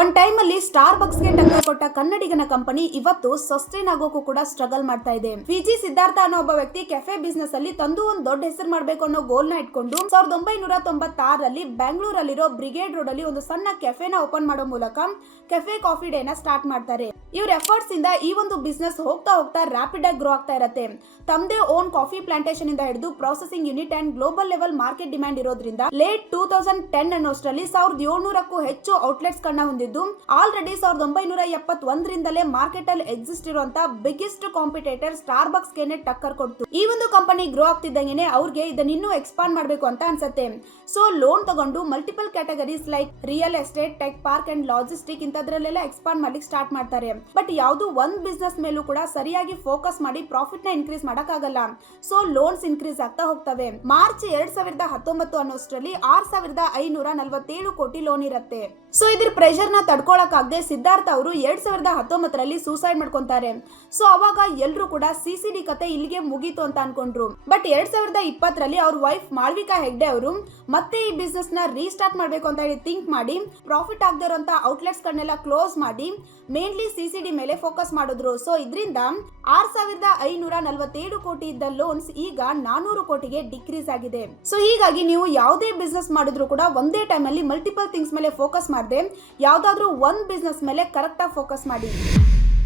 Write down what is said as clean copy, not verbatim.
ಒಂದ್ ಟೈಮ್ ಅಲ್ಲಿ star bucks ಗೆ ಟಕ್ಕರ್ ಕೊಟ್ಟ ಕನ್ನಡಿಗನ ಕಂಪನಿ ಇವತ್ತು ಸಸ್ಟೈನ್ ಆಗೋಕು ಕೂಡ ಸ್ಟ್ರಗಲ್ ಮಾಡ್ತಾ ಇದೆ. ವಿಜಿ ಸಿದ್ಧಾರ್ಥ ಅನ್ನೋ ಒಬ್ಬ ವ್ಯಕ್ತಿ ಕೆಫೆ ಬಿಸ್ನೆಸ್ ಅಲ್ಲಿ ತಂದು ಒಂದ್ ದೊಡ್ಡ ಹೆಸರು ಮಾಡ್ಬೇಕು ಅನ್ನೋ ಗೋಲ್ ನ ಇಟ್ಕೊಂಡು 1996ರಲ್ಲಿ ಬೆಂಗಳೂರಲ್ಲಿರೋ ಬ್ರಿಗೇಡ್ ರೋಡ್ ಅಲ್ಲಿ ಒಂದು ಸಣ್ಣ ಕೆಫೆನ ಓಪನ್ ಮಾಡೋ ಮೂಲಕ ಕೆಫೆ ಕಾಫಿ ಡೇ ನ ಸ್ಟಾರ್ಟ್ ಮಾಡ್ತಾರೆ. ಇವ್ರ ಎಫರ್ಟ್ಸ್ ಇಂದ ಈ ಒಂದು ಬಿಸ್ನೆಸ್ ಹೋಗ್ತಾ ಹೋಗ್ತಾ ರ್ಯಾಪಿಡ್ ಆಗಿ ಗ್ರೋ ಆಗ್ತಾ ಇರತ್ತೆ. ತಮ್ಮದೇ ಓನ್ ಕಾಫಿ ಪ್ಲಾಂಟೇಶನ್ ಇಂದ ಹಿಡಿದು processing unit and global level market demand ಇರೋದ್ರಿಂದ ಲೇಟ್ 2010 ಅನ್ನೋಷ್ಟರಲ್ಲಿ 1700ಕ್ಕೂ ಹೆಚ್ಚು ಔಟ್ಲೆಟ್ಸ್ ಕನ್ನ ಹೊಂದಿದ್ದು ಆಲ್ರೆಡಿ 1971ರಿಂದಲೇ ಮಾರ್ಕೆಟ್ ಅಲ್ಲಿ ಎಕ್ಸಿಸ್ಟ್ ಇರುವಂತ ಬಿಗ್ಗೆಸ್ಟ್ ಕಾಂಪಿಟೇಟರ್ ಸ್ಟಾರ್ ಬಕ್ಸ್ ಗೆ ಟಕ್ಕರ್ ಕೊಡ್ತು. ಈ ಒಂದು ಕಂಪನಿ ಗ್ರೋ ಆಗ್ತಿದ್ದಂಗೆನೆ ಅವ್ರಿಗೆ ಇದನ್ನ ಇನ್ನೂ ಎಕ್ಸ್ಪಾಂಡ್ ಮಾಡಬೇಕು ಅಂತ ಅನ್ಸುತ್ತೆ. ಸೊ ಲೋನ್ ತಗೊಂಡು multiple categories like real estate, tech park and logistic ಇಂತದ್ರಲ್ಲೆಲ್ಲ ಎಕ್ಸ್ಪಾಂಡ್ ಮಾಡ್ಲಿಕ್ಕೆ ಸ್ಟಾರ್ಟ್ ಮಾಡ್ತಾರೆ. ಬಟ್ ಯಾವ್ದು ಒಂದ್ ಬಿಸ್ನೆಸ್ ಮೇಲೂ ಕೂಡ ಸರಿಯಾಗಿ ಫೋಕಸ್ ಮಾಡಿ ಪ್ರಾಫಿಟ್ ನ ಇನ್ಕ್ರೀಸ್ ಮಾಡಕ್ಕಾಗಲ್ಲ. ಸೊ ಲೋನ್ಸ್ ಇನ್ಕ್ರೀಸ್ ಆಗ್ತಾ ಹೋಗ್ತವೆ. ಮಾರ್ಚ್ 2019 ಅನ್ನೋಷ್ಟರಲ್ಲಿ 6547 ಕೋಟಿ ಲೋನ್ ಇರುತ್ತೆ. ಸೊ ಇದ್ರ ಪ್ರೆಷರ್ ನ ತಡ್ಕೊಳಕ್ಕಾಗದೆ ಸಿದ್ಧಾರ್ಥ ಅವರು 2019ರಲ್ಲಿ ಸೂಸೈಡ್ ಮಾಡ್ಕೊಂತಾರೆ. ಸೊ ಅವಾಗ ಎಲ್ರು ಕೂಡ ಸಿಸಿಡಿ ಕತೆ ಇಲ್ಲಿಗೆ ಮುಗೀತು ಅಂತ ಅನ್ಕೊಂಡ್ರು. ಬಟ್ 2020ರಲ್ಲಿ ಅವ್ರ ವೈಫ್ ಮಾಳ್ವಿಕಾ ಹೆಗ್ಡೆ ಅವರು ಮತ್ತೆ ಈ ಬಿಸ್ನೆಸ್ ನ ರೀಸ್ಟಾರ್ಟ್ ಮಾಡ್ಬೇಕು ಅಂತ ಹೇಳಿ ಥಿಂಕ್ ಮಾಡಿ ಪ್ರಾಫಿಟ್ ಆಗದೆ ಇರುವಂತ ಔಟ್ಲೆಟ್ಸ್ ಗಳನ್ನೆಲ್ಲ ಕ್ಲೋಸ್ ಮಾಡಿ ಮೇನ್ಲಿ ಸಿಸಿಡಿ ಮೇಲೆ ಫೋಕಸ್ ಮಾಡಿದ್ರು. ಸೊ ಇದರಿಂದ 6547 ಕೋಟಿ ಇದ್ದ ಲೋನ್ಸ್ ಈಗ 400 ಕೋಟಿಗೆ ಡಿಕ್ರೀಸ್ ಆಗಿದೆ. ಸೊ ಹೀಗಾಗಿ ನೀವು ಯಾವುದೇ ಬಿಸ್ನೆಸ್ ಮಾಡಿದ್ರು ಕೂಡ ಒಂದೇ ಟೈಮ್ ಅಲ್ಲಿ ಮಲ್ಟಿಪಲ್ ಥಿಂಗ್ಸ್ ಮೇಲೆ ಫೋಕಸ್ ಮಾಡದೆ ಯಾವ್ದಾದ್ರು ಒಂದ್ ಬಿಸ್ನೆಸ್ ಮೇಲೆ ಕರೆಕ್ಟ್ ಆಗಿ ಫೋಕಸ್ ಮಾಡಿ.